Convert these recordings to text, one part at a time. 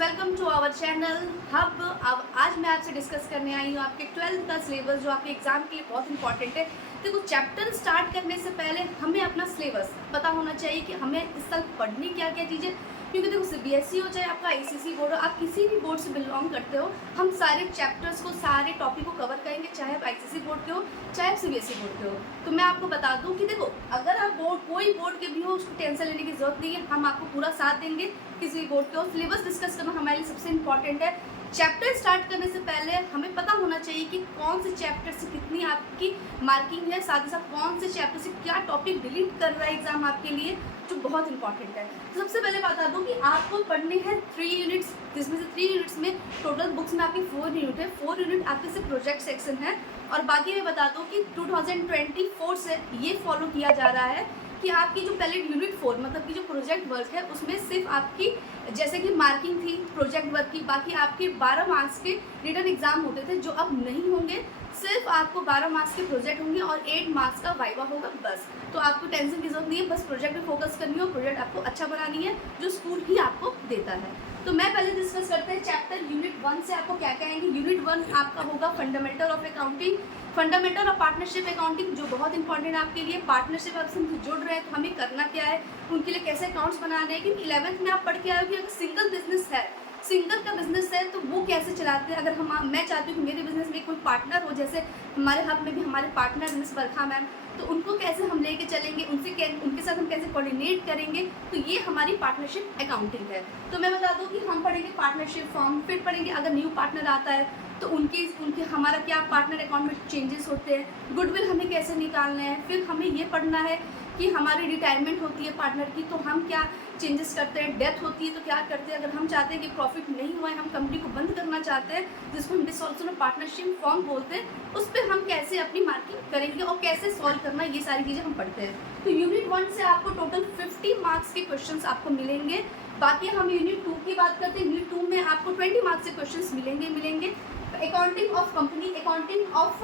Welcome to our channel hub. अब आज मैं आपसे डिस्कस करने आई हूँ आपके 12th का सिलेबस जो आपके एग्जाम के लिए बहुत इंपॉर्टेंट है। देखो, चैप्टर स्टार्ट करने से पहले हमें अपना सिलेबस पता होना चाहिए कि हमें इस साल पढ़नी क्या क्या चीज़ें, क्योंकि देखो सीबीएसई हो चाहे आपका आईसीएसई बोर्ड हो, आप किसी भी बोर्ड से बिलोंग करते हो, हम सारे चैप्टर्स को सारे टॉपिक को कवर करेंगे, चाहे आप आईसीएसई बोर्ड के हो चाहे आप सीबीएसई बोर्ड के हो। तो मैं आपको बता दूं कि देखो, अगर आप कोई बोर्ड के भी हो उसको टेंशन लेने की जरूरत नहीं है, हम आपको पूरा साथ देंगे। किसी भी बोर्ड के हो, सिलेबस डिस्कस करना हमारे लिए सबसे इंपॉर्टेंट है। चैप्टर स्टार्ट करने से पहले हमें पता होना चाहिए कि कौन से चैप्टर से कितनी आपकी मार्किंग है, साथ ही साथ कौन से चैप्टर से क्या टॉपिक डिलीट कर रहा है एग्जाम आपके लिए, जो बहुत इंपॉर्टेंट है। तो सबसे पहले बता दूं कि आपको पढ़ने हैं 3 यूनिट्स, जिसमें से 3 यूनिट्स में टोटल बुक्स में आपकी 4 यूनिट है। 4 यूनिट आपके से प्रोजेक्ट सेक्शन है, और बाकी मैं बता दूं कि 2024 से ये फॉलो किया जा रहा है कि आपकी जो पहले यूनिट 4 मतलब कि जो प्रोजेक्ट वर्क है उसमें सिर्फ आपकी जैसे कि मार्किंग थी प्रोजेक्ट वर्क की, बाकी आपके 12 मार्क्स के रिटन एग्जाम होते थे जो अब नहीं होंगे। सिर्फ आपको 12 मार्क्स के प्रोजेक्ट होंगे और 8 मार्क्स का वाइवा होगा बस। तो आपको टेंशन की जरूरत नहीं है, बस प्रोजेक्ट पे फोकस करनी है और प्रोजेक्ट आपको अच्छा बनानी है जो स्कूल ही आपको देता है। तो मैं पहले डिस्कस करते हैं चैप्टर यूनिट 1 से आपको क्या क्या आएंगे। यूनिट 1 आपका होगा fundamental of accounting, fundamental of partnership accounting, जो बहुत इंपॉर्टेंट है आपके लिए। पार्टनरशिप आपसे जुड़ रहे हैं तो हमें करना क्या है, उनके लिए कैसे अकाउंट्स बनाने हैं। क्योंकि 11th में आप पढ़ के आए हो कि अगर सिंगल बिजनेस है, सिंगल का बिजनेस है, तो वो कैसे चलाते हैं। अगर मैं चाहती हूँ कि मेरे बिजनेस में कोई पार्टनर हो, जैसे हमारे हब में भी हमारे पार्टनर मिस बरखा मैम, तो उनको कैसे हम लेके चलेंगे, उनके साथ हम कैसे कोऑर्डिनेट करेंगे, तो ये हमारी पार्टनरशिप अकाउंटिंग है। तो मैं बता दूं कि हम पढ़ेंगे पार्टनरशिप फॉर्म, फिर पढ़ेंगे अगर न्यू पार्टनर आता है तो उनके हमारा क्या पार्टनर अकाउंट में चेंजेस होते हैं, गुडविल हमें कैसे निकालना है। फिर हमें ये पढ़ना है कि हमारी रिटायरमेंट होती है पार्टनर की तो हम क्या चेंजेस करते हैं, डेथ होती है तो क्या करते हैं, अगर हम चाहते हैं कि प्रॉफिट नहीं हुआ है, हम कंपनी को बंद करना चाहते हैं, जिसको हम डिसॉल्यूशन ऑफ पार्टनरशिप फॉर्म बोलते हैं, उस पर हम कैसे अपनी मार्किंग करेंगे और कैसे सॉल्व करना है, ये सारी चीज़ें हम पढ़ते हैं। तो यूनिट 1 से आपको टोटल 50 मार्क्स के क्वेश्चन आपको मिलेंगे। बाकी हम यूनिट 2 की बात करते हैं। यूनिट 2 में आपको 20 मार्क्स के क्वेश्चन मिलेंगे। Accounting of company, accounting of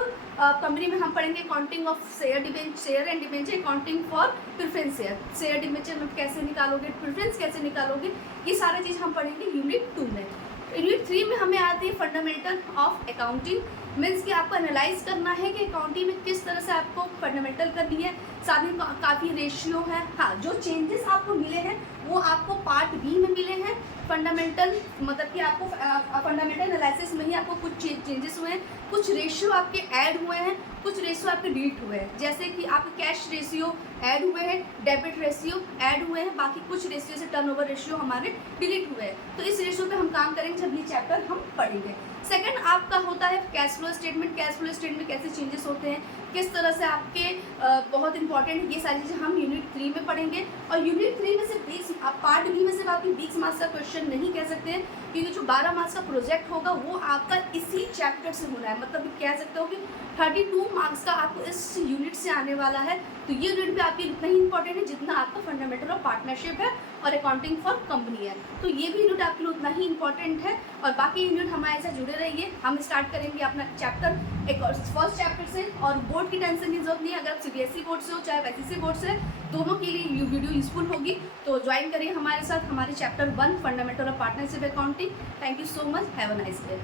company में हम पढ़ेंगे accounting of share and debenture, accounting for preference share debenture में कैसे निकालोगे, प्रेफरेंस कैसे निकालोगे, ये सारी चीज़ हम पढ़ेंगे यूनिट 2 में। यूनिट 3 में हमें आती है फंडामेंटल ऑफ अकाउंटिंग, मीन्स कि आपको एनालाइज करना है कि अकाउंटिंग में किस तरह से आपको फंडामेंटल करनी है। साथ ही काफ़ी रेशियो है। हाँ, जो चेंजेस आपको मिले हैं वो आपको पार्ट बी में मिले हैं। फंडामेंटल मतलब कि आपको फंडामेंटल एनालिसिस में ही आपको कुछ चेंजेस हुए हैं, कुछ रेशियो आपके ऐड हुए हैं, कुछ रेशियो आपके डिलीट हुए हैं। जैसे कि आपके कैश रेशियो ऐड हुए हैं, डेबिट रेशियो ऐड हुए हैं, बाकी कुछ रेशियो से टर्नओवर रेशियो हमारे डिलीट हुए हैं। तो इस रेशियो पे हम काम करेंगे जब ये चैप्टर हम पढ़ेंगे। सेकंड आपका होता है cash flow statement. Cash flow statement कैसे चेंजेस होते हैं, किस तरह से आपके बहुत इंपॉर्टेंट है, ये सारी चीज़ें हम यूनिट 3 में पढ़ेंगे। और यूनिट 3 में से 20 पार्ट बी में से आपकी 20 मार्क्स का क्वेश्चन नहीं कह सकते हैं, क्योंकि जो 12 मार्क्स का प्रोजेक्ट होगा वो आपका इसी चैप्टर से होना है। मतलब कह सकते हो कि 32 मार्क्स का आपको इस यूनिट से आने वाला है। तो ये यूनिट भी आपकी इतना ही इंपॉर्टेंट है जितना आपका फंडामेंटल ऑफ पार्टनरशिप है और अकाउंटिंग फॉर कंपनी है। तो ये भी यूनिट आपके लिए उतना ही इंपॉर्टेंट है। और बाकी यूनिट हमारे साथ जुड़े रहिए। हम स्टार्ट करेंगे अपना चैप्टर फर्स्ट चैप्टर से, और बोर्ड की टेंशन की जरूरत नहीं है। अगर आप सीबीएसई बोर्ड से हो चाहे आईसीएसई बोर्ड से, दोनों के लिए वीडियो यूजफुल होगी। तो ज्वाइन करिए हमारे साथ हमारे chapter 1 fundamental of partnership accounting. Thank you so much, have a nice day.